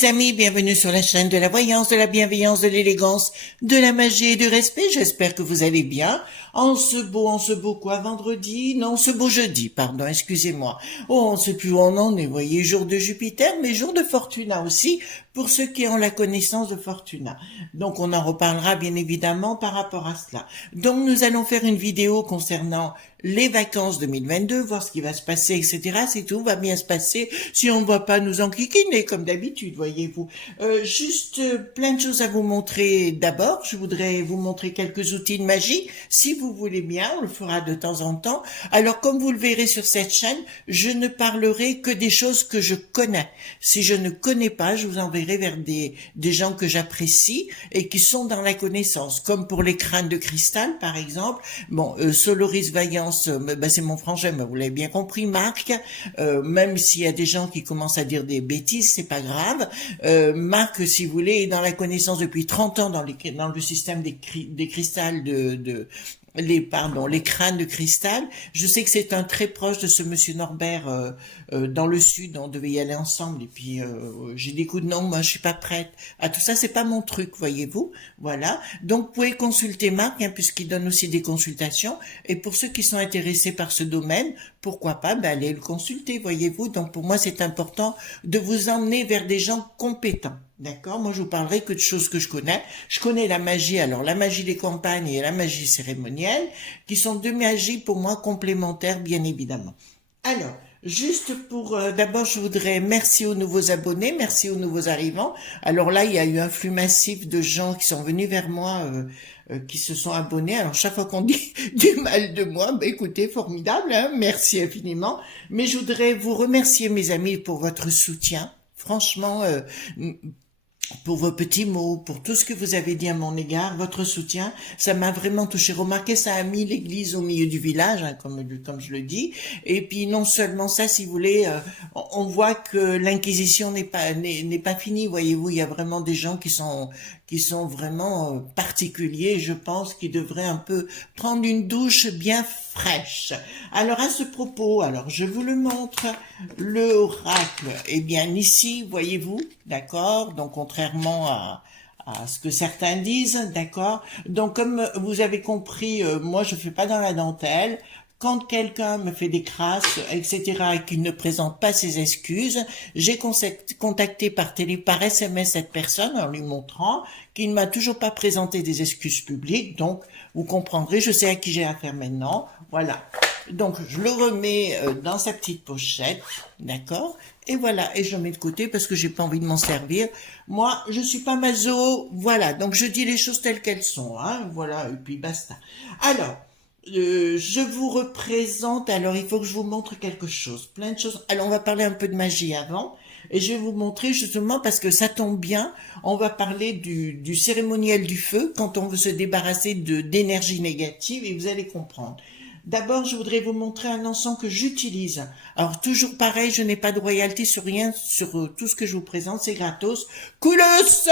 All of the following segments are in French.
mes amis, bienvenue sur la chaîne de la voyance, de la bienveillance, de l'élégance, de la magie et du respect. J'espère que vous allez bien. En ce beau quoi, vendredi? Non, ce beau jeudi, pardon, excusez-moi. Oh, on ne sait plus où on en est, voyez, jour de Jupiter, mais jour de Fortuna aussi, pour ceux qui ont la connaissance de Fortuna. Donc, on en reparlera bien évidemment par rapport à cela. Donc, nous allons faire une vidéo concernant les vacances 2022, voir ce qui va se passer, etc. Si tout va bien se passer, si on ne va pas nous enquiquiner comme d'habitude, voyez-vous. Plein de choses à vous montrer. D'abord, je voudrais vous montrer quelques outils de magie. Si vous voulez bien, on le fera de temps en temps. Alors, comme vous le verrez sur cette chaîne, je ne parlerai que des choses que je connais. Si je ne connais pas, je vous enverrai vers des gens que j'apprécie et qui sont dans la connaissance. Comme pour les crânes de cristal, par exemple. Bon, Soloris Vaillant, c'est mon frangin, mais vous l'avez bien compris, Marc. Même s'il y a des gens qui commencent à dire des bêtises, c'est pas grave. Marc, si vous voulez, est dans la connaissance depuis 30 ans dans le système des cristals les crânes de cristal. Je sais que c'est un très proche de ce monsieur Norbert dans le sud. On devait y aller ensemble. Et puis j'ai des coups de non, moi je suis pas prête. À tout ça, c'est pas mon truc, voyez-vous. Voilà. Donc vous pouvez consulter Marc, puisqu'il donne aussi des consultations. Et pour ceux qui sont intéressés par ce domaine, pourquoi pas allez le consulter, voyez-vous. Donc pour moi, c'est important de vous emmener vers des gens compétents. D'accord? Moi, je vous parlerai que de choses que je connais. Je connais la magie, alors la magie des campagnes et la magie cérémonielle, qui sont deux magies pour moi complémentaires, bien évidemment. Alors, juste pour, d'abord, je voudrais merci aux nouveaux abonnés, merci aux nouveaux arrivants. Alors là, il y a eu un flux massif de gens qui sont venus vers moi, qui se sont abonnés. Alors chaque fois qu'on dit du mal de moi, écoutez, formidable, hein, merci infiniment. Mais je voudrais vous remercier, mes amis, pour votre soutien. Franchement, pour vos petits mots, pour tout ce que vous avez dit à mon égard, votre soutien, ça m'a vraiment touché. Remarquez, ça a mis l'église au milieu du village, hein, comme je le dis. Et puis non seulement ça, si vous voulez, on voit que l'inquisition n'est pas finie. Voyez-vous, il y a vraiment des gens qui sont vraiment particuliers. Je pense qu'ils devraient un peu prendre une douche bien fraîche. Alors à ce propos, alors je vous le montre, le oracle. Eh bien ici, voyez-vous, d'accord. Donc contrairement à ce que certains disent, d'accord. Donc comme vous avez compris, moi je fais pas dans la dentelle. Quand quelqu'un me fait des crasses, etc., et qu'il ne présente pas ses excuses, j'ai contacté par SMS cette personne en lui montrant qu'il ne m'a toujours pas présenté des excuses publiques. Donc, vous comprendrez, je sais à qui j'ai affaire maintenant. Voilà. Donc, je le remets dans sa petite pochette, d'accord? Et voilà, et je le mets de côté parce que j'ai pas envie de m'en servir. Moi, je suis pas maso, voilà. Donc, je dis les choses telles qu'elles sont, hein. Voilà, et puis basta. Alors, je vous représente, alors il faut que je vous montre quelque chose, plein de choses. Alors on va parler un peu de magie avant, et je vais vous montrer justement, parce que ça tombe bien, on va parler du cérémoniel du feu, quand on veut se débarrasser d'énergie négative, et vous allez comprendre. D'abord, je voudrais vous montrer un encens que j'utilise. Alors, toujours pareil, je n'ai pas de royalty sur rien, sur tout ce que je vous présente, c'est gratos. Koulos!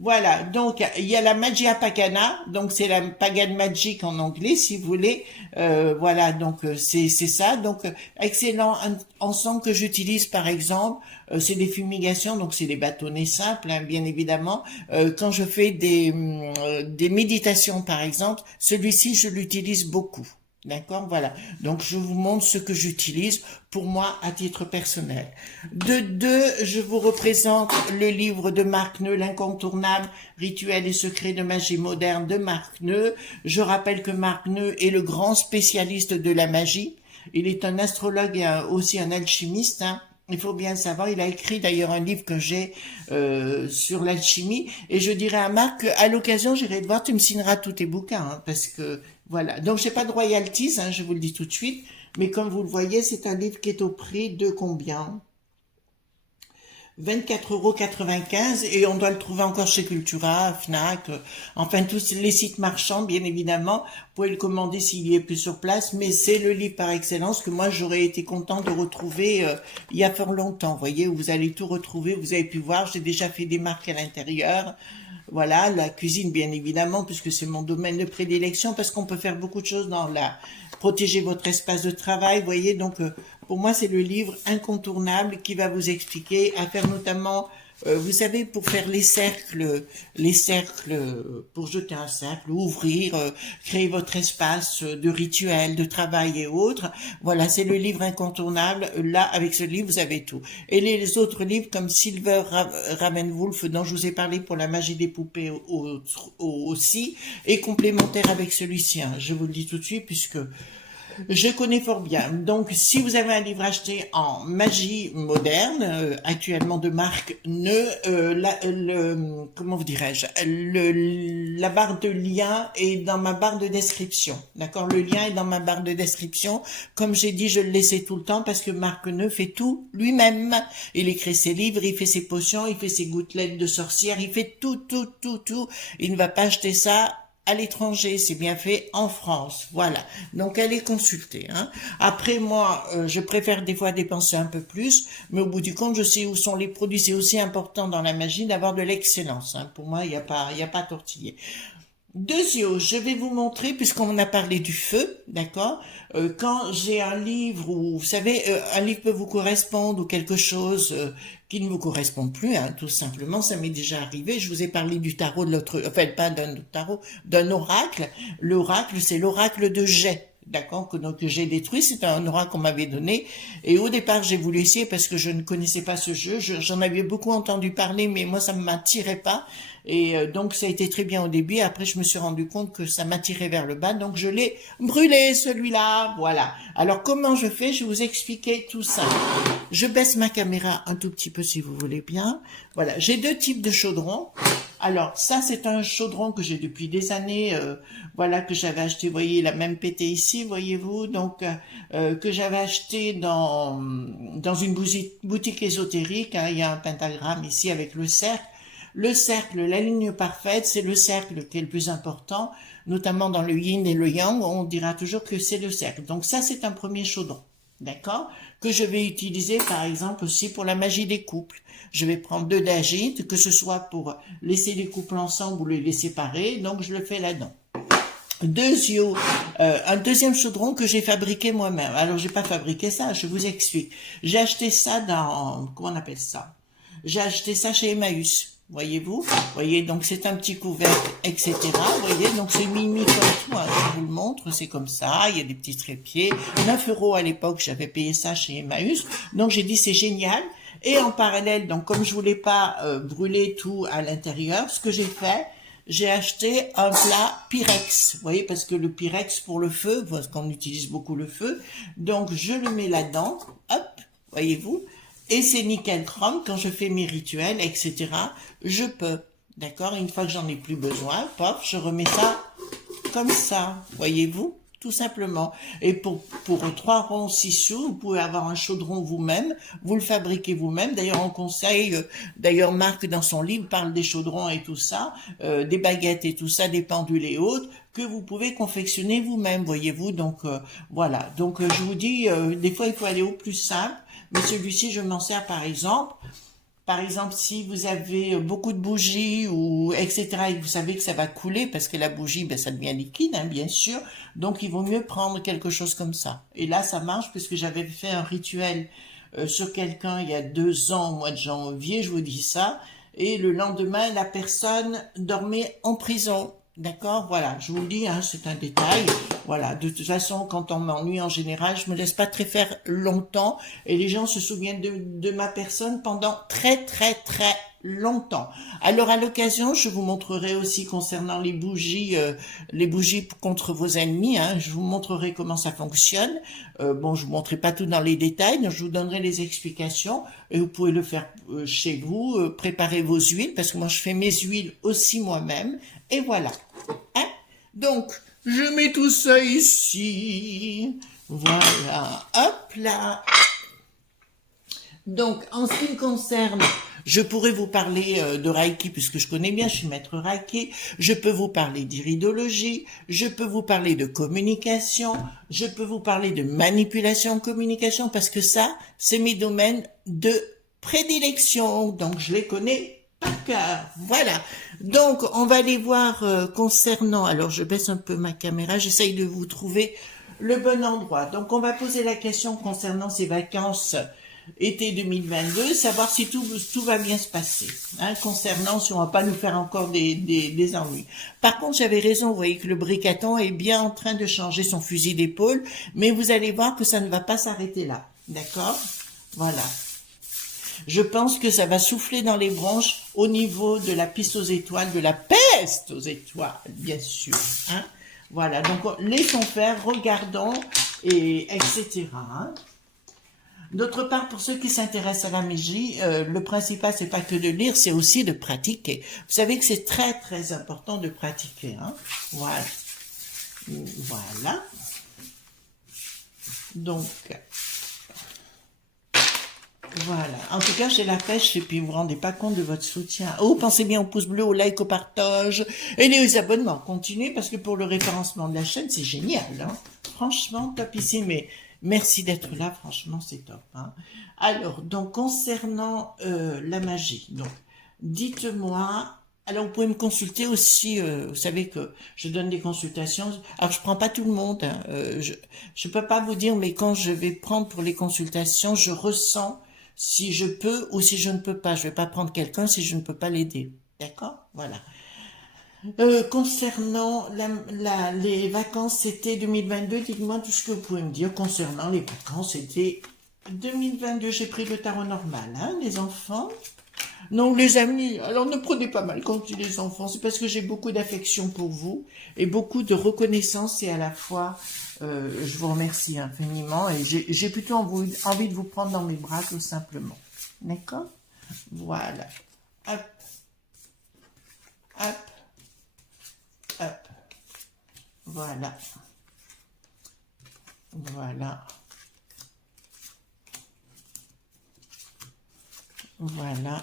Voilà, donc il y a la Magia Pagana, donc c'est la Pagan Magic en anglais, si vous voulez. Voilà, donc c'est ça. Donc, excellent encens que j'utilise, par exemple, c'est des fumigations, donc c'est des bâtonnets simples, hein, bien évidemment. Quand je fais des méditations, par exemple, celui-ci, je l'utilise beaucoup. D'accord, voilà. Donc, je vous montre ce que j'utilise pour moi à titre personnel. De deux, je vous représente le livre de Marc Neu, l'incontournable rituel et secret de magie moderne de Marc Neu. Je rappelle que Marc Neu est le grand spécialiste de la magie. Il est un astrologue et aussi un alchimiste, hein. Il faut bien le savoir, il a écrit d'ailleurs un livre que j'ai sur l'alchimie, et je dirais à Marc qu'à l'occasion, j'irai te voir, tu me signeras tous tes bouquins, hein, parce que voilà. Donc j'ai pas de royalties, hein, je vous le dis tout de suite, mais comme vous le voyez, c'est un livre qui est au prix de combien? 24,95 € et on doit le trouver encore chez Cultura, Fnac, enfin tous les sites marchands, bien évidemment. Vous pouvez le commander s'il y est plus sur place, mais c'est le livre par excellence que moi j'aurais été content de retrouver il y a fort longtemps. Vous voyez, où vous allez tout retrouver, vous avez pu voir, j'ai déjà fait des marques à l'intérieur. Voilà, la cuisine bien évidemment, puisque c'est mon domaine de prédilection, parce qu'on peut faire beaucoup de choses dans protéger votre espace de travail, vous voyez, donc pour moi c'est le livre incontournable qui va vous expliquer à faire notamment vous savez, pour faire les cercles, pour jeter un cercle, ouvrir, créer votre espace de rituel, de travail et autres. Voilà, c'est le livre incontournable. Là, avec ce livre, vous avez tout. Et les autres livres comme Silver Ravenwolf, dont je vous ai parlé pour la magie des poupées aussi, est complémentaire avec celui-ci. Hein. Je vous le dis tout de suite puisque je connais fort bien. Donc, si vous avez un livre acheté en magie moderne, actuellement de marque comment vous dirais-je, la barre de lien est dans ma barre de description. D'accord? Le lien est dans ma barre de description. Comme j'ai dit, je le laissais tout le temps parce que Marc Neu fait tout lui-même. Il écrit ses livres, il fait ses potions, il fait ses gouttelettes de sorcière, il fait tout, tout, tout, tout. Il ne va pas acheter ça à l'étranger, c'est bien fait en France, voilà. Donc allez consulter. Hein. Après moi, je préfère des fois dépenser un peu plus, mais au bout du compte, je sais où sont les produits. C'est aussi important dans la magie d'avoir de l'excellence. Hein. Pour moi, il n'y a pas à tortiller. Deuxièmement, je vais vous montrer, puisqu'on a parlé du feu, d'accord, quand j'ai un livre où, vous savez, un livre peut vous correspondre ou quelque chose qui ne vous correspond plus, hein, tout simplement, ça m'est déjà arrivé. Je vous ai parlé du tarot de l'autre, enfin pas d'un tarot, d'un oracle. L'oracle, c'est l'oracle de Jet. D'accord, que j'ai détruit, c'est un oracle qu'on m'avait donné. Et au départ, j'ai voulu essayer parce que je ne connaissais pas ce jeu. J'en avais beaucoup entendu parler, mais moi, ça ne m'attirait pas. Et donc, ça a été très bien au début. Après, je me suis rendu compte que ça m'attirait vers le bas. Donc, je l'ai brûlé, celui-là. Voilà. Alors, comment je fais? Je vais vous expliquer tout ça. Je baisse ma caméra un tout petit peu, si vous voulez bien. Voilà. J'ai deux types de chaudrons. Alors, ça, c'est un chaudron que j'ai depuis des années, voilà, que j'avais acheté, vous voyez, la même pété ici, voyez-vous, donc, que j'avais acheté dans une boutique ésotérique, hein, il y a un pentagramme ici avec le cercle. Le cercle, la ligne parfaite, c'est le cercle qui est le plus important, notamment dans le yin et le yang, on dira toujours que c'est le cercle. Donc ça, c'est un premier chaudron. D'accord? Que je vais utiliser, par exemple, aussi pour la magie des couples. Je vais prendre deux d'agite, que ce soit pour laisser les couples ensemble ou les séparer, donc je le fais là-dedans. Un deuxième chaudron que j'ai fabriqué moi-même. Alors, j'ai pas fabriqué ça, je vous explique. J'ai acheté ça comment on appelle ça? J'ai acheté ça chez Emmaüs. Voyez-vous? Voyez, donc c'est un petit couvercle, etc. Voyez, donc c'est mimi comme tout, hein, je vous le montre, c'est comme ça, il y a des petits trépieds. 9 € à l'époque, j'avais payé ça chez Emmaüs. Donc j'ai dit c'est génial. Et en parallèle, donc comme je voulais pas brûler tout à l'intérieur, ce que j'ai fait, j'ai acheté un plat Pyrex. Vous voyez, parce que le Pyrex pour le feu, parce qu'on utilise beaucoup le feu. Donc je le mets là-dedans, hop, voyez-vous. Et c'est nickel chrome, quand je fais mes rituels, etc., je peux, d'accord? Une fois que j'en ai plus besoin, pop, je remets ça comme ça, voyez-vous? Tout simplement. Et pour 3 ronds 6 sous, vous pouvez avoir un chaudron vous-même, vous le fabriquez vous-même. D'ailleurs, on conseille, d'ailleurs Marc dans son livre parle des chaudrons et tout ça, des baguettes et tout ça, des pendules et autres, que vous pouvez confectionner vous-même, voyez-vous. Donc voilà. Donc je vous dis, des fois il faut aller au plus simple. Mais celui-ci, je m'en sers par exemple, si vous avez beaucoup de bougies ou etc. et que vous savez que ça va couler parce que la bougie, ben, ça devient liquide, hein, bien sûr. Donc, il vaut mieux prendre quelque chose comme ça. Et là, ça marche puisque j'avais fait un rituel sur quelqu'un il y a 2 ans, au mois de janvier, je vous dis ça. Et le lendemain, la personne dormait en prison. D'accord, voilà, je vous le dis, hein, c'est un détail. Voilà, de toute façon, quand on m'ennuie en général, je me laisse pas très faire longtemps et les gens se souviennent de ma personne pendant très très très longtemps. Alors à l'occasion, je vous montrerai aussi concernant les bougies contre vos ennemis. Hein, je vous montrerai comment ça fonctionne. Bon, je vous montrerai pas tout dans les détails, donc je vous donnerai les explications et vous pouvez le faire chez vous. Préparez vos huiles parce que moi je fais mes huiles aussi moi-même. Et voilà. Hein? Donc, je mets tout ça ici. Voilà. Hop là. Donc, en ce qui me concerne, je pourrais vous parler de Reiki, puisque je connais bien, je suis maître Reiki. Je peux vous parler d'iridologie. Je peux vous parler de communication. Je peux vous parler de manipulation, communication, parce que ça, c'est mes domaines de prédilection. Donc, je les connais par cœur. Voilà. Donc, on va aller voir concernant... Alors, je baisse un peu ma caméra. J'essaye de vous trouver le bon endroit. Donc, on va poser la question concernant ces vacances été 2022, savoir si tout va bien se passer, hein, concernant si on va pas nous faire encore des ennuis. Par contre, j'avais raison, vous voyez que le bricaton est bien en train de changer son fusil d'épaule, mais vous allez voir que ça ne va pas s'arrêter là, d'accord? Voilà. Je pense que ça va souffler dans les branches au niveau de la piste aux étoiles, de la peste aux étoiles, bien sûr, hein. Voilà, donc laissons faire, regardons, et etc., hein. D'autre part, pour ceux qui s'intéressent à la magie, le principal, c'est pas que de lire, c'est aussi de pratiquer. Vous savez que c'est très, très important de pratiquer, hein. Voilà. Voilà. Donc, voilà. En tout cas, j'ai la pêche et puis vous vous rendez pas compte de votre soutien. Oh, pensez bien au pouce bleu, au like, au partage et les abonnements. Continuez parce que pour le référencement de la chaîne, c'est génial, hein. Franchement, topissime. Mais merci d'être là, franchement, c'est top, hein. Alors, donc, concernant la magie, donc, dites-moi. Alors, vous pouvez me consulter aussi, vous savez que je donne des consultations. Alors, je prends pas tout le monde, hein. Je peux pas vous dire, mais quand je vais prendre pour les consultations, je ressens si je peux ou si je ne peux pas. Je vais pas prendre quelqu'un si je ne peux pas l'aider. D'accord? Voilà. Concernant les vacances été 2022, dites-moi tout ce que vous pouvez me dire concernant les vacances été 2022. J'ai pris le tarot normal, hein, les enfants. Non, les amis, alors ne prenez pas mal quand je dis les enfants, c'est parce que j'ai beaucoup d'affection pour vous et beaucoup de reconnaissance et à la fois, je vous remercie infiniment et j'ai plutôt envie de vous prendre dans mes bras tout simplement. D'accord? Voilà. Hop, hop, hop. Voilà. Voilà. Voilà.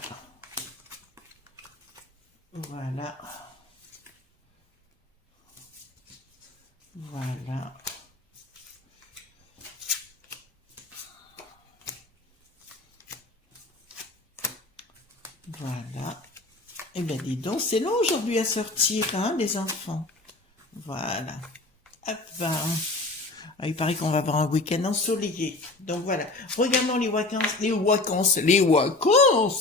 Voilà. Voilà. Voilà. Eh bien, dis donc, c'est long aujourd'hui à sortir, hein, les enfants. Voilà. Hop, ben, il paraît qu'on va avoir un week-end ensoleillé. Donc voilà. Regardons les vacances,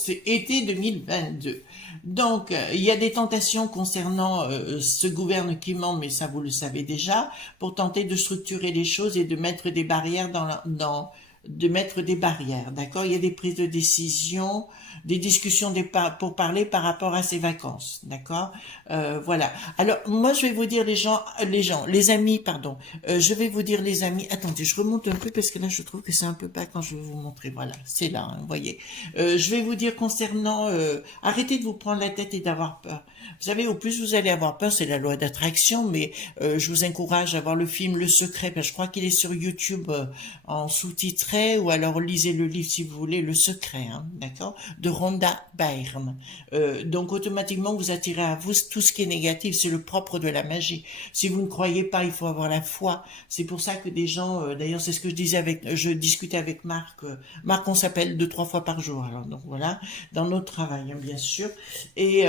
été 2022. Donc, il y a des tentations concernant ce gouvernement, mais ça vous le savez déjà, pour tenter de structurer les choses et de mettre des barrières de mettre des barrières, d'accord? Il y a des prises de décision, des discussions pour parler par rapport à ces vacances, d'accord? Voilà. Alors, moi, je vais vous dire les amis, pardon. Je vais vous dire les amis. Attendez, je remonte un peu parce que là, je trouve que c'est un peu pas quand je vais vous montrer. Voilà, c'est là, hein, vous voyez. Je vais vous dire concernant, arrêtez de vous prendre la tête et d'avoir peur. Vous savez, au plus vous allez avoir peur, c'est la loi d'attraction, mais je vous encourage à voir le film Le Secret, parce que je crois qu'il est sur YouTube en sous-titré, ou alors lisez le livre si vous voulez, Le Secret, hein, d'accord, de Rhonda Byrne. Donc automatiquement, vous attirez à vous tout ce qui est négatif, c'est le propre de la magie. Si vous ne croyez pas, il faut avoir la foi. C'est pour ça que des gens, d'ailleurs c'est ce que je discutais avec Marc, Marc on s'appelle 2-3 fois par jour, alors donc voilà, dans notre travail, hein, bien sûr, et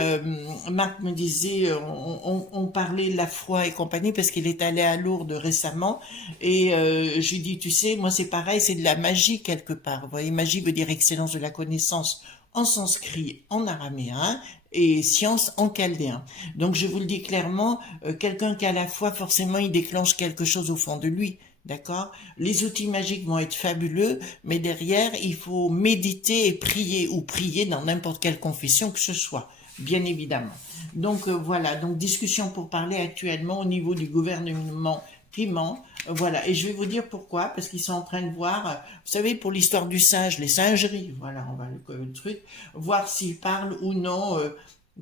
Marc me disait, on parlait de la foi et compagnie parce qu'il est allé à Lourdes récemment et je lui dis, tu sais, moi c'est pareil, c'est de la magie quelque part. Vous voyez, magie veut dire excellence de la connaissance en sanskrit, en araméen et science en chaldéen. Donc je vous le dis clairement, quelqu'un qui a la foi, forcément il déclenche quelque chose au fond de lui. D'accord? Les outils magiques vont être fabuleux, mais derrière, il faut méditer et prier, ou prier dans n'importe quelle confession que ce soit, bien évidemment. Donc voilà, donc discussion pour parler actuellement au niveau du gouvernement qui ment. Voilà, et je vais vous dire pourquoi, parce qu'ils sont en train de voir, vous savez, pour l'histoire du singe, les singeries, voilà, on va le truc, voir s'ils parlent ou non,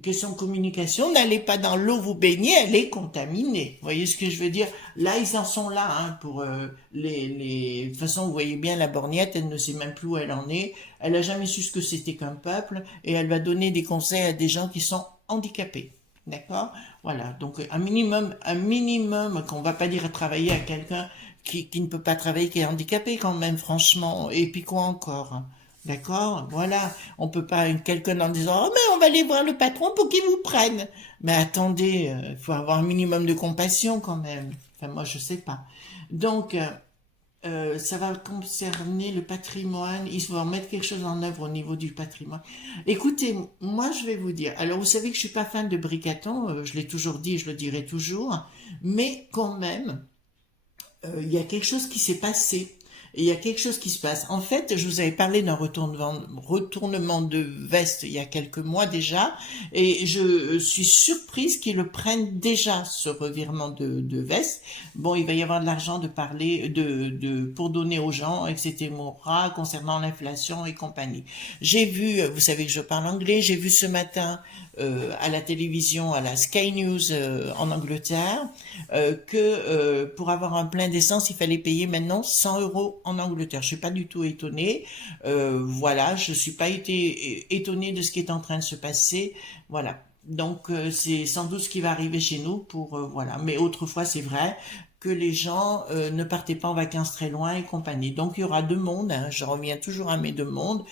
question de communication, n'allez pas dans l'eau vous baigner, elle est contaminée. Vous voyez ce que je veux dire? Là, ils en sont là, hein, pour de toute façon, vous voyez bien, la borgnette, elle ne sait même plus où elle en est, elle a jamais su ce que c'était qu'un peuple, et elle va donner des conseils à des gens qui sont handicapés. D'accord? Voilà. Donc, un minimum, qu'on va pas dire à travailler à quelqu'un qui ne peut pas travailler, qui est handicapé quand même, franchement. Et puis quoi encore? Hein. D'accord? Voilà. On peut pas, quelqu'un en disant, oh, mais on va aller voir le patron pour qu'il vous prenne. Mais attendez, faut avoir un minimum de compassion quand même. Enfin, moi, je sais pas. Donc, Ça va concerner le patrimoine. Ils vont mettre quelque chose en œuvre au niveau du patrimoine. Écoutez, moi je vais vous dire. Alors vous savez que je suis pas fan de Bricaton. Je l'ai toujours dit, je le dirai toujours. Mais quand même, il y a quelque chose qui s'est passé. Il y a quelque chose qui se passe. En fait, je vous avais parlé d'un retournement de veste il y a quelques mois déjà, et je suis surprise qu'ils le prennent déjà, ce revirement de veste. Bon, il va y avoir de l'argent de parler, pour donner aux gens, etc. concernant l'inflation et compagnie. J'ai vu, vous savez que je parle anglais, j'ai vu ce matin à la télévision, à la Sky News en Angleterre, que pour avoir un plein d'essence, il fallait payer maintenant 100 euros en Angleterre. Je suis pas du tout étonnée. Voilà, je suis pas été étonnée de ce qui est en train de se passer. Voilà. Donc c'est sans doute ce qui va arriver chez nous pour voilà. Mais autrefois, c'est vrai que les gens ne partaient pas en vacances très loin et compagnie. Donc il y aura deux mondes, hein, je reviens toujours à mes deux mondes,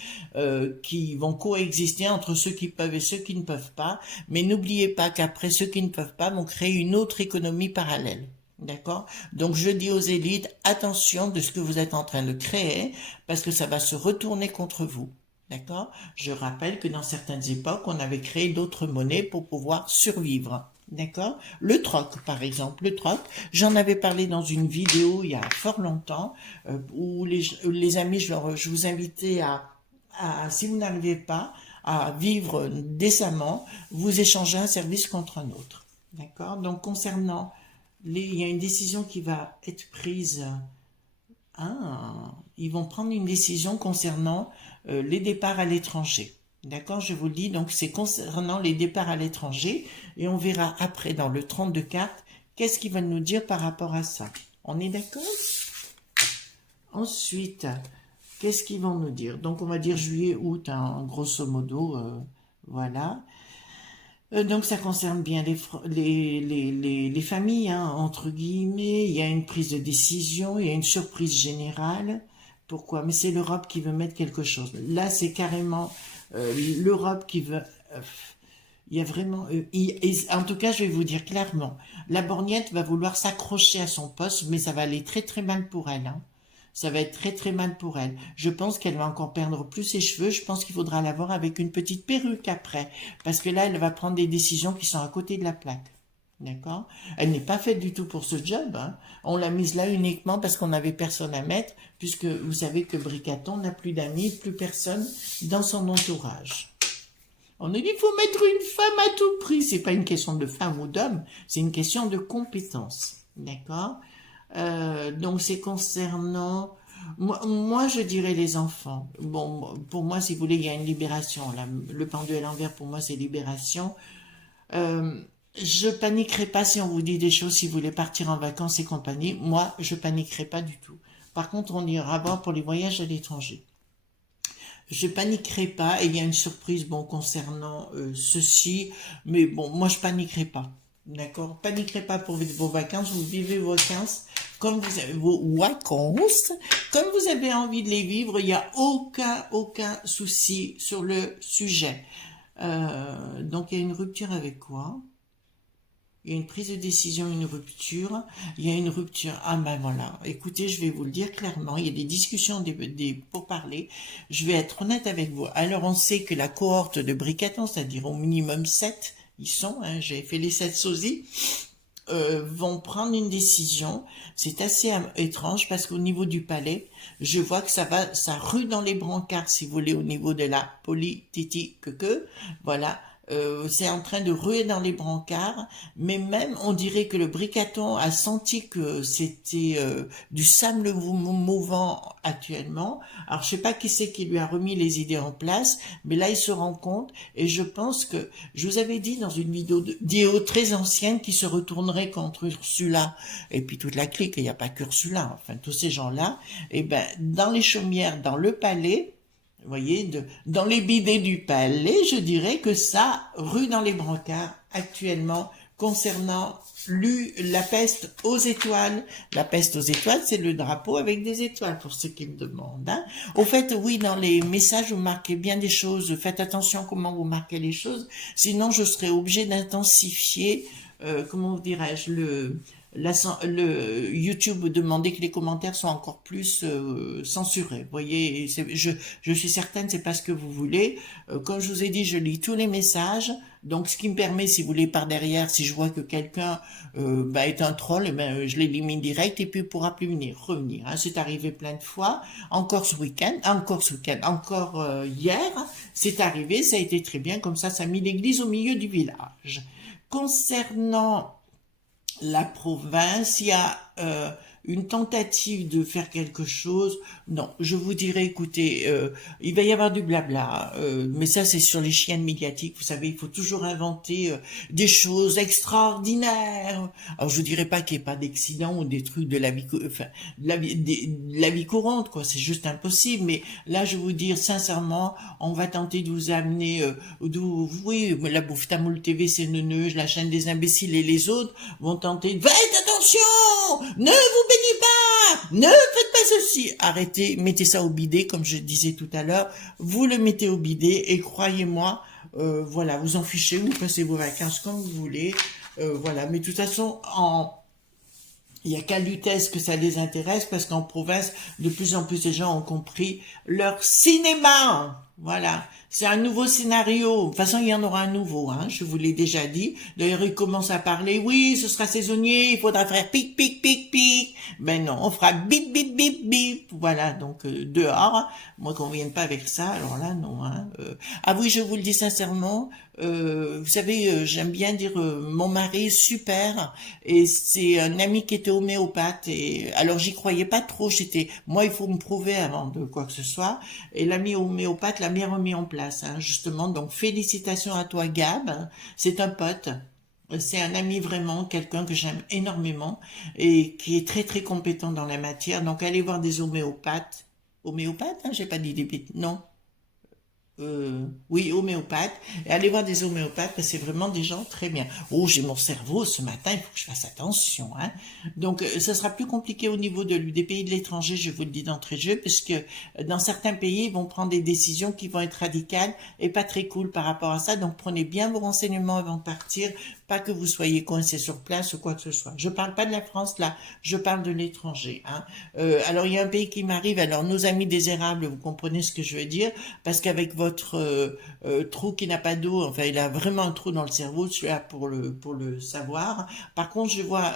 qui vont coexister entre ceux qui peuvent et ceux qui ne peuvent pas. Mais n'oubliez pas qu'après, ceux qui ne peuvent pas vont créer une autre économie parallèle. D'accord? Donc je dis aux élites, attention de ce que vous êtes en train de créer, parce que ça va se retourner contre vous. D'accord? Je rappelle que dans certaines époques, on avait créé d'autres monnaies pour pouvoir survivre. D'accord? Le troc, par exemple. Le troc, j'en avais parlé dans une vidéo il y a fort longtemps, où les amis, je vous invitais si vous n'arrivez pas à vivre décemment, vous échangez un service contre un autre. D'accord? Donc, concernant il y a une décision qui va être prise. Ils vont prendre une décision concernant les départs à l'étranger. D'accord, je vous le dis, donc c'est concernant les départs à l'étranger, et on verra après dans le 32 cartes, qu'est-ce qu'ils vont nous dire par rapport à ça. On est d'accord? Ensuite, qu'est-ce qu'ils vont nous dire? Donc on va dire juillet, août, hein, grosso modo, voilà. Donc ça concerne bien les familles, hein, entre guillemets. Il y a une prise de décision, il y a une surprise générale. Pourquoi? Mais c'est l'Europe qui veut mettre quelque chose. Là, c'est carrément l'Europe qui veut... il y a vraiment... en tout cas, je vais vous dire clairement, la borgnette va vouloir s'accrocher à son poste, mais ça va aller très très mal pour elle. Hein. Ça va être très très mal pour elle. Je pense qu'elle va encore perdre plus ses cheveux. Je pense qu'il faudra la voir avec une petite perruque après. Parce que là, elle va prendre des décisions qui sont à côté de la plaque. D'accord? Elle n'est pas faite du tout pour ce job. Hein. On l'a mise là uniquement parce qu'on n'avait personne à mettre, puisque vous savez que Bricaton n'a plus d'amis, plus personne dans son entourage. On a dit qu'il faut mettre une femme à tout prix. C'est pas une question de femme ou d'homme, c'est une question de compétence. D'accord? Donc c'est concernant... Moi, je dirais les enfants. Bon, pour moi, si vous voulez, il y a une libération. Là, le pendu à l'envers, pour moi, c'est libération. Je paniquerai pas si on vous dit des choses, si vous voulez partir en vacances et compagnie. Moi, je paniquerai pas du tout. Par contre, on ira voir pour les voyages à l'étranger. Je paniquerai pas, et il y a une surprise, bon, concernant ceci, mais bon, moi, je paniquerai pas. D'accord? Paniquerez pas pour vos vacances, vous vivez vos vacances comme vous avez vos vacances, comme vous avez envie de les vivre, il n'y a aucun souci sur le sujet. Donc il y a une rupture avec quoi? Il y a une prise de décision, une rupture. Il y a une rupture. Ah ben voilà. Écoutez, je vais vous le dire clairement. Il y a des discussions, des pourparlers. Je vais être honnête avec vous. Alors on sait que la cohorte de Bricaton, c'est-à-dire au minimum 7, ils sont, hein, j'ai fait les 7 sosies, vont prendre une décision. C'est assez étrange parce qu'au niveau du palais, je vois que ça rue dans les brancards, si vous voulez, au niveau de la politique, voilà. C'est en train de ruer dans les brancards, mais même on dirait que le Bricaton a senti que c'était du sable mouvant actuellement. Alors je sais pas qui c'est qui lui a remis les idées en place, mais là il se rend compte, et je pense que je vous avais dit dans une vidéo très ancienne qui se retournerait contre Ursula et puis toute la clique. Il n'y a pas qu'Ursula, enfin tous ces gens-là. Et ben dans les chaumières, dans le palais. Vous voyez, dans les bidets du palais, je dirais que ça rue dans les brancards actuellement concernant la peste aux étoiles. La peste aux étoiles, c'est le drapeau avec des étoiles, pour ceux qui me demandent. Hein. Au fait, oui, dans les messages, vous marquez bien des choses. Faites attention comment vous marquez les choses. Sinon, je serais obligé d'intensifier, comment dirais-je, le YouTube demandait que les commentaires soient encore plus censurés. Vous voyez, je suis certaine, c'est pas ce que vous voulez. Comme je vous ai dit, je lis tous les messages. Donc, ce qui me permet, si vous voulez, par derrière, si je vois que quelqu'un est un troll, eh ben, je l'élimine direct et puis il pourra plus revenir. Hein. C'est arrivé plein de fois, encore ce week-end, encore hier, c'est arrivé, ça a été très bien, comme ça a mis l'église au milieu du village. Concernant la province, il y a une tentative de faire quelque chose. Non, je vous dirais, écoutez, il va y avoir du blabla, mais ça c'est sur les chiennes médiatiques. Vous savez, il faut toujours inventer des choses extraordinaires. Alors je vous dirais pas qu'il n'y ait pas d'accident ou des trucs de la vie, enfin, de la vie courante, quoi. C'est juste impossible. Mais là, je vais vous dire sincèrement, on va tenter de vous amener, oui, la bouffe tamoul TV, c'est Neuneuge, la chaîne des imbéciles et les autres vont tenter de, faites attention, ne vous baignez pas, ne faites pas ceci, arrêtez, mettez ça au bidet, comme je disais tout à l'heure, vous le mettez au bidet et croyez-moi, voilà, vous en fichez, vous passez vos vacances comme vous voulez, voilà, mais de toute façon, il y a qu'à Lutèce que ça les intéresse parce qu'en province, de plus en plus de gens ont compris leur cinéma. Voilà, c'est un nouveau scénario. De toute façon, il y en aura un nouveau, hein, je vous l'ai déjà dit. D'ailleurs, ils commencent à parler, oui, ce sera saisonnier, il faudra faire pic, pic, pic, pic. Ben non, on fera bip, bip, bip, bip. Voilà, donc dehors, moi qu'on vienne pas avec ça, alors là, non. Hein. Ah oui, je vous le dis sincèrement, vous savez, j'aime bien dire mon mari est super et c'est un ami qui était homéopathe et alors j'y croyais pas trop, moi il faut me prouver avant de quoi que ce soit et l'ami homéopathe l'a bien remis en place, hein, justement, donc félicitations à toi Gab, c'est un pote. C'est un ami vraiment, quelqu'un que j'aime énormément et qui est très très compétent dans la matière. Donc allez voir des homéopathes. Homéopathes, hein, j'ai pas dit des bêtises. Non, oui, homéopathe. Et allez voir des homéopathes, parce que c'est vraiment des gens très bien. Oh, j'ai mon cerveau ce matin, il faut que je fasse attention. Hein. Donc, ça sera plus compliqué au niveau des pays de l'étranger, je vous le dis d'entrée de jeu, parce que dans certains pays, ils vont prendre des décisions qui vont être radicales et pas très cool par rapport à ça. Donc, prenez bien vos renseignements avant de partir, pas que vous soyez coincé sur place ou quoi que ce soit. Je parle pas de la France, là, je parle de l'étranger. Hein. Alors, il y a un pays qui m'arrive, alors nos amis des érables, vous comprenez ce que je veux dire, parce qu'avec votre trou qui n'a pas d'eau, enfin il a vraiment un trou dans le cerveau, celui-là pour le savoir. Par contre, je vois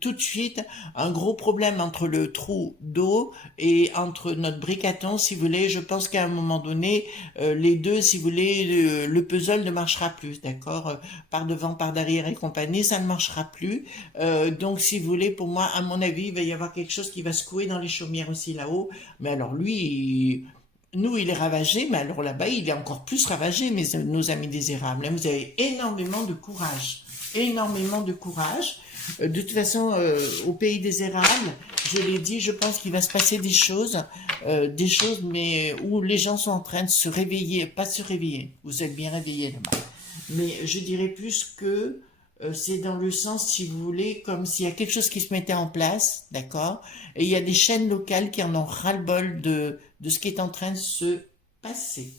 tout de suite un gros problème entre le trou d'eau et entre notre bricaton, si vous voulez. Je pense qu'à un moment donné, les deux, si vous voulez, le puzzle ne marchera plus, d'accord, par devant, par derrière et compagnie, ça ne marchera plus. Donc, si vous voulez, pour moi, à mon avis, il va y avoir quelque chose qui va secouer dans les chaumières aussi là-haut. Mais alors lui, nous, il est ravagé, mais alors là-bas, il est encore plus ravagé, nos amis des érables. Vous avez énormément de courage. Énormément de courage. De toute façon, au pays des érables, je l'ai dit, je pense qu'il va se passer des choses, mais où les gens sont en train de se réveiller, pas se réveiller. Vous êtes bien réveillés là-bas. Mais je dirais plus que c'est dans le sens, si vous voulez, comme s'il y a quelque chose qui se mettait en place, d'accord? Et il y a des chaînes locales qui en ont ras-le-bol de ce qui est en train de se passer.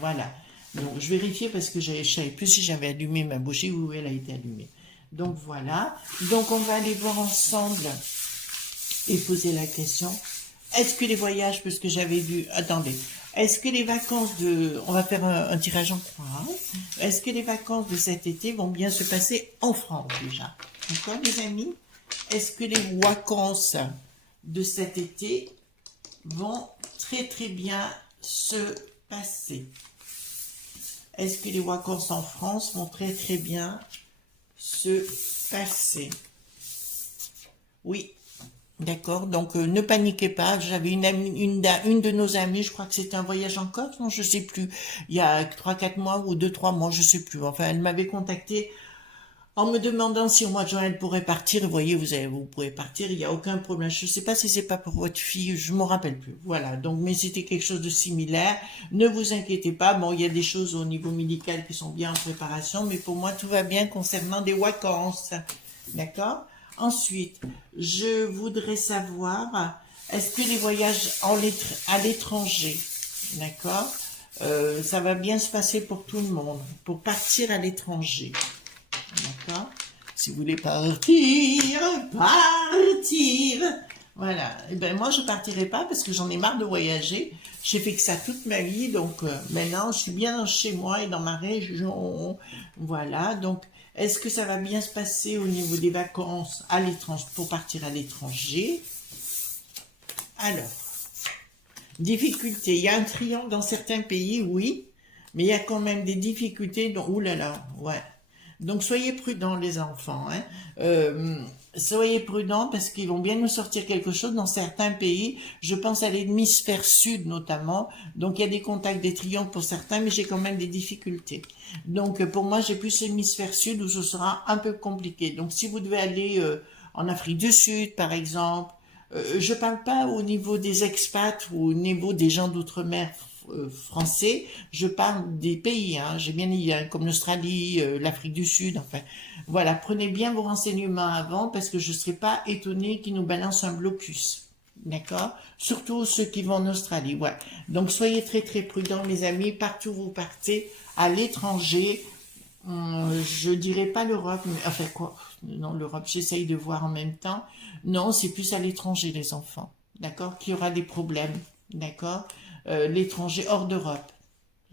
Voilà. Donc, je vérifiais parce que je savais plus si j'avais allumé ma bougie ou elle a été allumée. Donc, voilà. Donc, on va aller voir ensemble et poser la question. Est-ce que les voyages, parce que j'avais vu... Attendez. Est-ce que les vacances on va faire un tirage en croix. Hein. Est-ce que les vacances de cet été vont bien se passer en France déjà? D'accord, les amis? Est-ce que les vacances de cet été vont très très bien se passer? Est-ce que les vacances en France vont très très bien se passer? Oui. D'accord, donc ne paniquez pas. J'avais une de nos amies, je crois que c'était un voyage en Corse, non, je sais plus. Il y a 3-4 mois ou 2-3 mois, je sais plus. Enfin, elle m'avait contacté en me demandant si au mois de juin elle pourrait partir. Vous voyez, vous pouvez partir, il n'y a aucun problème. Je ne sais pas si c'est pas pour votre fille, je m'en rappelle plus. Voilà, donc mais c'était quelque chose de similaire. Ne vous inquiétez pas. Bon, il y a des choses au niveau médical qui sont bien en préparation, mais pour moi tout va bien concernant des vacances. D'accord? Ensuite, je voudrais savoir, est-ce que les voyages à l'étranger, d'accord, ça va bien se passer pour tout le monde, pour partir à l'étranger, d'accord? Si vous voulez partir, partir. Voilà. Et ben moi je partirai pas parce que j'en ai marre de voyager. J'ai fait que ça toute ma vie, donc maintenant je suis bien chez moi et dans ma région. Voilà. Donc est-ce que ça va bien se passer au niveau des vacances à l'étranger pour partir à l'étranger? Alors, difficultés. Il y a un triangle dans certains pays, oui, mais il y a quand même des difficultés. Donc, ouh là là, ouais. Donc soyez prudents les enfants, hein. Soyez prudents parce qu'ils vont bien nous sortir quelque chose dans certains pays. Je pense à l'hémisphère sud notamment. Donc il y a des contacts, des triangles pour certains, mais j'ai quand même des difficultés. Donc pour moi j'ai plus l'hémisphère sud où ce sera un peu compliqué. Donc si vous devez aller en Afrique du Sud par exemple, je parle pas au niveau des expats ou au niveau des gens d'outre-mer français, je parle des pays, hein, j'ai bien dit, hein, comme l'Australie, l'Afrique du Sud, enfin, voilà, prenez bien vos renseignements avant, parce que je ne serais pas étonnée qu'ils nous balancent un blocus, d'accord? Surtout ceux qui vont en Australie, ouais. Donc, soyez très très prudents, mes amis, partout où vous partez, à l'étranger, je dirais pas l'Europe, mais, enfin quoi, non, l'Europe, j'essaye de voir en même temps, non, c'est plus à l'étranger, les enfants, d'accord? Qu'il y aura des problèmes, d'accord? L'étranger hors d'Europe,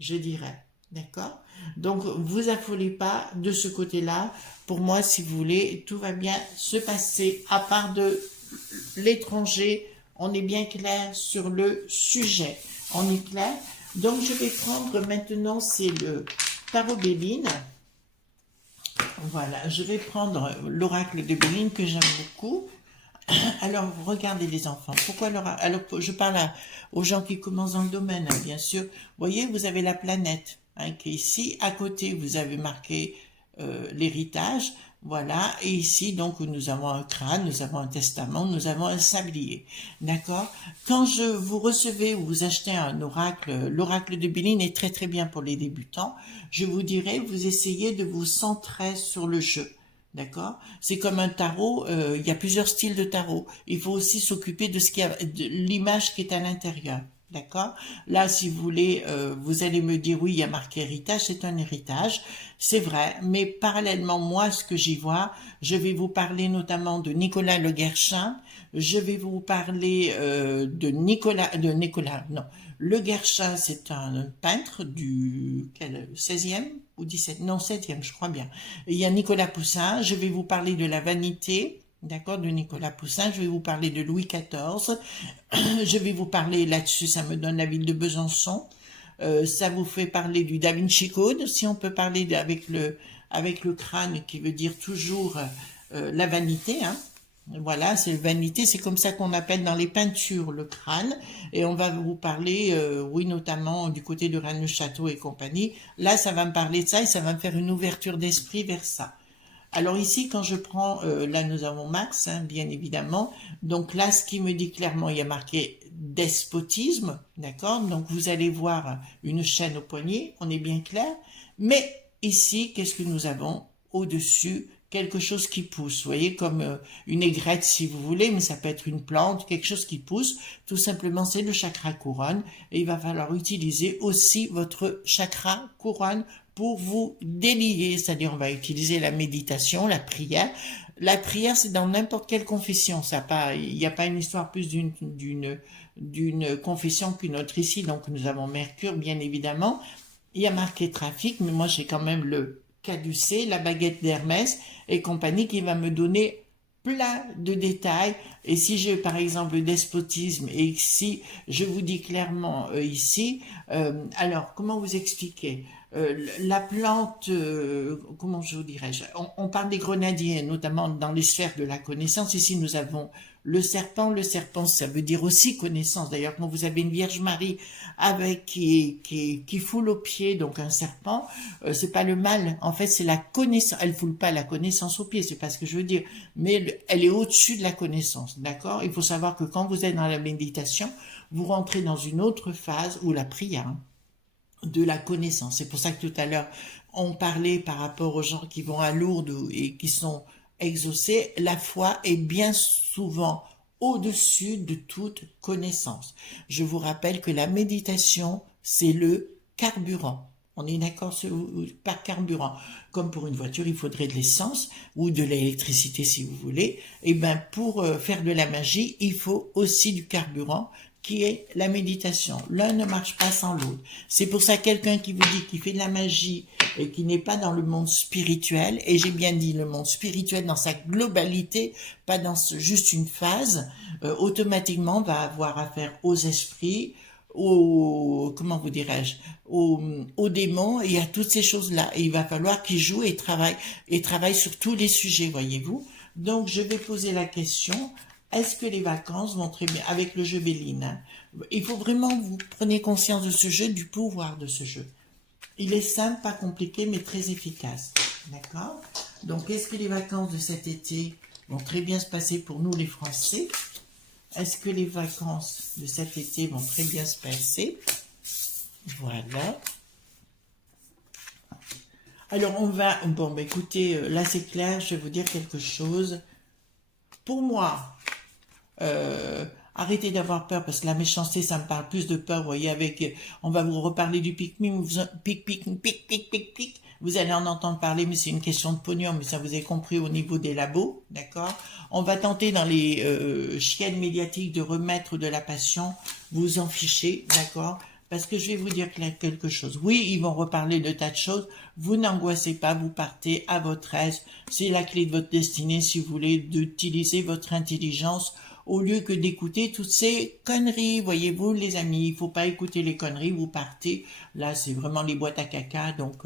je dirais. D'accord? Donc, vous affolez pas de ce côté-là. Pour moi, si vous voulez, tout va bien se passer. À part de l'étranger, on est bien clair sur le sujet. On est clair? Donc, je vais prendre maintenant, c'est le tarot Béline. Voilà, je vais prendre l'oracle de Béline que j'aime beaucoup. Alors, regardez les enfants. Pourquoi alors, je parle aux gens qui commencent dans le domaine, hein, bien sûr. Vous voyez, vous avez la planète hein, qui est ici. À côté, vous avez marqué l'héritage. Voilà. Et ici, donc, nous avons un crâne, nous avons un testament, nous avons un sablier. D'accord? Quand vous recevez ou vous achetez un oracle, l'oracle de Béline est très très bien pour les débutants. Je vous dirais, vous essayez de vous centrer sur le jeu. D'accord? C'est comme un tarot, il y a plusieurs styles de tarot. Il faut aussi s'occuper de de l'image qui est à l'intérieur. D'accord? Là, si vous voulez, vous allez me dire, oui, il y a marqué héritage, c'est un héritage. C'est vrai, mais parallèlement, moi, ce que j'y vois, je vais vous parler notamment de Nicolas Le Guerchin. Je vais vous parler non. Le Guerchin, c'est un peintre du 16e ou 17, non 7e, je crois bien. Il y a Nicolas Poussin, je vais vous parler de la vanité, d'accord, de Nicolas Poussin, je vais vous parler de Louis XIV, je vais vous parler là-dessus, ça me donne la ville de Besançon, ça vous fait parler du Da Vinci Code, si on peut parler avec le crâne qui veut dire toujours la vanité, hein. Voilà, c'est vanité, c'est comme ça qu'on appelle dans les peintures le crâne. Et on va vous parler, oui, notamment du côté de Rennes-le-Château et compagnie. Là, ça va me parler de ça et ça va me faire une ouverture d'esprit vers ça. Alors ici, quand je prends, là nous avons Max, hein, bien évidemment. Donc là, ce qui me dit clairement, il y a marqué despotisme, d'accord? Donc vous allez voir une chaîne au poignet, on est bien clair. Mais ici, qu'est-ce que nous avons au-dessus? Quelque chose qui pousse, vous voyez, comme une aigrette si vous voulez, mais ça peut être une plante, quelque chose qui pousse. Tout simplement, c'est le chakra couronne. Et il va falloir utiliser aussi votre chakra couronne pour vous délier, c'est-à-dire on va utiliser la méditation, la prière. La prière, c'est dans n'importe quelle confession. Il n'y a pas une histoire plus d'une confession qu'une autre ici. Donc nous avons Mercure, bien évidemment. Il y a marqué trafic, mais moi j'ai quand même le caducée, la baguette d'Hermès et compagnie qui va me donner plein de détails. Et si j'ai par exemple le despotisme et si je vous dis clairement ici, alors comment vous expliquer la plante, comment je vous dirais-je, on parle des grenadiers, notamment dans les sphères de la connaissance. Ici, nous avons le serpent. Le serpent, ça veut dire aussi connaissance. D'ailleurs, quand vous avez une Vierge Marie avec qui foule aux pieds, donc un serpent, c'est pas le mal. En fait, c'est la connaissance. Elle foule pas la connaissance aux pieds, c'est pas ce que je veux dire. Mais elle est au-dessus de la connaissance, d'accord? Il faut savoir que quand vous êtes dans la méditation, vous rentrez dans une autre phase ou la prière, hein, de la connaissance. C'est pour ça que tout à l'heure, on parlait par rapport aux gens qui vont à Lourdes et qui sont exaucés. La foi est bien souvent au-dessus de toute connaissance. Je vous rappelle que la méditation, c'est le carburant. On est d'accord par carburant. Comme pour une voiture, il faudrait de l'essence ou de l'électricité si vous voulez. Et ben pour faire de la magie, il faut aussi du carburant qui est la méditation. L'un ne marche pas sans l'autre. C'est pour ça quelqu'un qui vous dit qu'il fait de la magie et qui n'est pas dans le monde spirituel, et j'ai bien dit le monde spirituel dans sa globalité, pas dans juste une phase, automatiquement va avoir affaire aux esprits, aux, comment vous dirais-je, aux démons et à toutes ces choses-là. Et il va falloir qu'ils jouent et travaillent sur tous les sujets, voyez-vous. Donc, je vais poser la question, est-ce que les vacances vont très bien avec le jeu Béline, hein? Il faut vraiment que vous preniez conscience de ce jeu, du pouvoir de ce jeu. Il est simple, pas compliqué, mais très efficace. D'accord? Donc, est-ce que les vacances de cet été vont très bien se passer pour nous, les Français? Est-ce que les vacances de cet été vont très bien se passer? Voilà. Alors, on va... Bon, bah, écoutez, là, c'est clair, je vais vous dire quelque chose. Pour moi, arrêtez d'avoir peur, parce que la méchanceté, ça me parle plus de peur, vous voyez, avec... On va vous reparler du pic-pic, pic-pic, vous allez en entendre parler, mais c'est une question de pognon, mais ça vous est compris au niveau des labos, d'accord? On va tenter dans les chiennes médiatiques de remettre de la passion, vous en fichez, d'accord? Parce que je vais vous dire quelque chose. Oui, ils vont reparler de tas de choses. Vous n'angoissez pas, vous partez à votre aise. C'est la clé de votre destinée, si vous voulez, d'utiliser votre intelligence au lieu que d'écouter toutes ces conneries. Voyez-vous, les amis, il faut pas écouter les conneries, vous partez. Là, c'est vraiment les boîtes à caca, donc...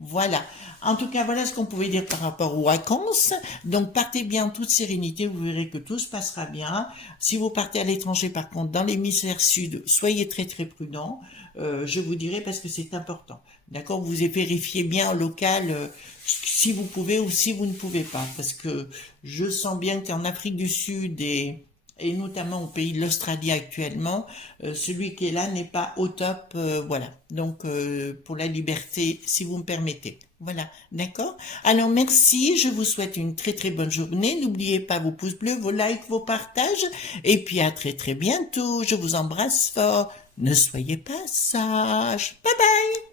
voilà. En tout cas, voilà ce qu'on pouvait dire par rapport aux vacances. Donc, partez bien en toute sérénité. Vous verrez que tout se passera bien. Si vous partez à l'étranger, par contre, dans l'hémisphère sud, soyez très, très prudents. Je vous dirai parce que c'est important. D'accord? Vous vérifiez bien en local si vous pouvez ou si vous ne pouvez pas. Parce que je sens bien qu'en Afrique du Sud et notamment au pays de l'Australie actuellement, celui qui est là n'est pas au top, voilà. Donc, pour la liberté, si vous me permettez. Voilà, d'accord? Alors, merci, je vous souhaite une très très bonne journée. N'oubliez pas vos pouces bleus, vos likes, vos partages. Et puis, à très très bientôt. Je vous embrasse fort. Ne soyez pas sages. Bye bye!